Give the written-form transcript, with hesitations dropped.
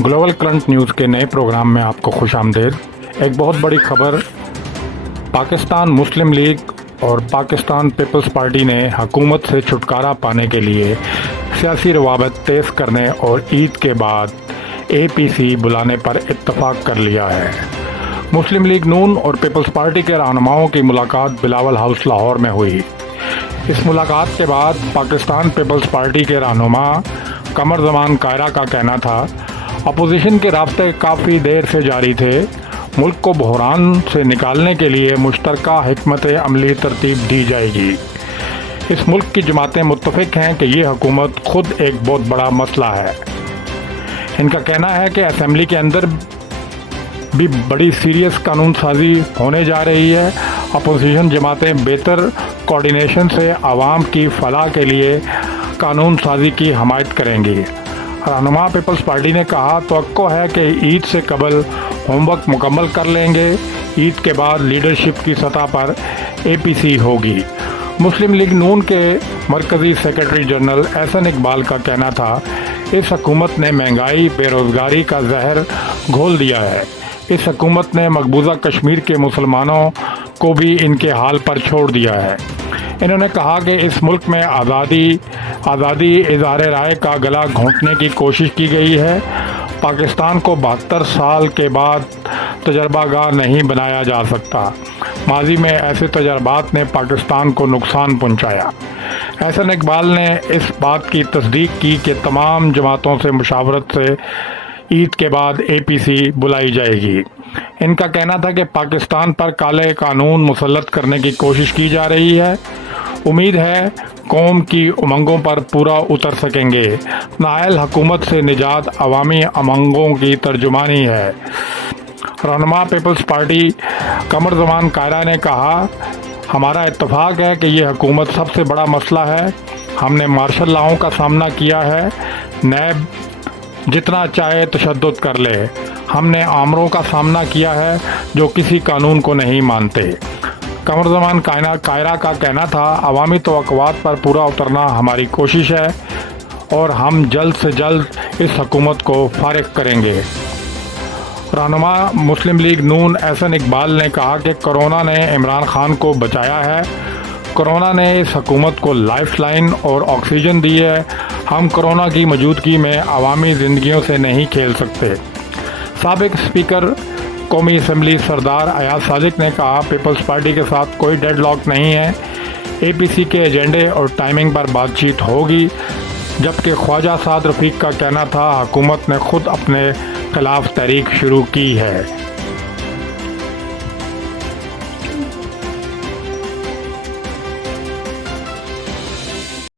Global current news के नए programme में आपको खुश आमदीद। एक बहुत बड़ी खबर, पाकिस्तान मुस्लिम लीग और पाकिस्तान पीपल्स पार्टी ने हुकूमत से छुटकारा पाने के लिए सियासी रवाबत तेज़ करने और ईद के बाद APC बुलाने पर इत्तफाक कर लिया है। मुस्लिम लीग नून और पीपल्स पार्टी के रहनुमाओं की मुलाकात बिलावल हाउस लाहौर में हुई। इस मुलाकात के बाद पाकिस्तान पीपल्स पार्टी के रहनुमा कमर जमान कायरा का कहना था, अपोजिशन के रास्ते काफ़ी देर से जारी थे। मुल्क को बहरान से निकालने के लिए मुश्तरका हिकमत अमली तरतीब दी जाएगी। इस मुल्क की जमातें मुत्तफिक हैं कि ये हुकूमत खुद एक बहुत बड़ा मसला है। इनका कहना है कि असम्बली के अंदर भी बड़ी सीरियस कानून साजी होने जा रही है। अपोजिशन जमातें बेहतर कोऑर्डिनेशन से आवाम की फलाह के लिए कानून साजी की हमायत करेंगी। रहनुमा पीपल्स पार्टी ने कहा, तवक्को है कि ईद से कबल होमवर्क मुकम्मल कर लेंगे। ईद के बाद लीडरशिप की सतह पर APC होगी। मुस्लिम लीग नून के मरकज़ी सेक्रेटरी जनरल एहसन इकबाल का कहना था, इस हुकूमत ने महंगाई बेरोज़गारी का जहर घोल दिया है। इस हुकूमत ने मकबूजा कश्मीर के मुसलमानों को भी इनके हाल पर छोड़ दिया है। इन्होंने कहा कि इस मुल्क में आज़ादी इज़हार राय का गला घोंटने की कोशिश की गई है। पाकिस्तान को 72 साल के बाद तजर्बागाह नहीं बनाया जा सकता। माजी में ऐसे तजर्बात ने पाकिस्तान को नुकसान पहुंचाया। एहसन इकबाल ने इस बात की तस्दीक की कि तमाम जमातों से मुशावरत से ईद के बाद APC बुलाई जाएगी। इनका कहना था कि पाकिस्तान पर काले कानून मुसल्लत करने की कोशिश की जा रही है। उम्मीद है कौम की उमंगों पर पूरा उतर सकेंगे। नाअहल हुकूमत से निजात अवामी उमंगों की तर्जुमानी है। रहनुमा पीपल्स पार्टी कमर जमान कायरा ने कहा, हमारा इत्तफाक है कि ये हुकूमत सबसे बड़ा मसला है। हमने मार्शल लॉ का सामना किया है। नैब जितना चाहे तशद्दुद कर ले। हमने आमरों का सामना किया है जो किसी कानून को नहीं मानते। कमर जमान कायरा का कहना था, अवामी तवक्कुआत पर पूरा उतरना हमारी कोशिश है और हम जल्द से जल्द इस हुकूमत को फारिग करेंगे। रहनुमा मुस्लिम लीग नून एहसन इकबाल ने कहा कि कोरोना ने इमरान खान को बचाया है। कोरोना ने इस हुकूमत को लाइफ लाइन और ऑक्सीजन दी है। हम कोरोना की मौजूदगी में अवामी ज़िंदगियों से नहीं खेल सकते। साबिक स्पीकर कौमी असम्बली सरदार अयाज सादिक ने कहा, पीपल्स पार्टी के साथ कोई डेडलॉक नहीं है। APC के एजेंडे और टाइमिंग पर बातचीत होगी। जबकि ख्वाजा साद रफ़ीक का कहना था, हुकूमत ने खुद अपने खिलाफ तहरीक शुरू की है।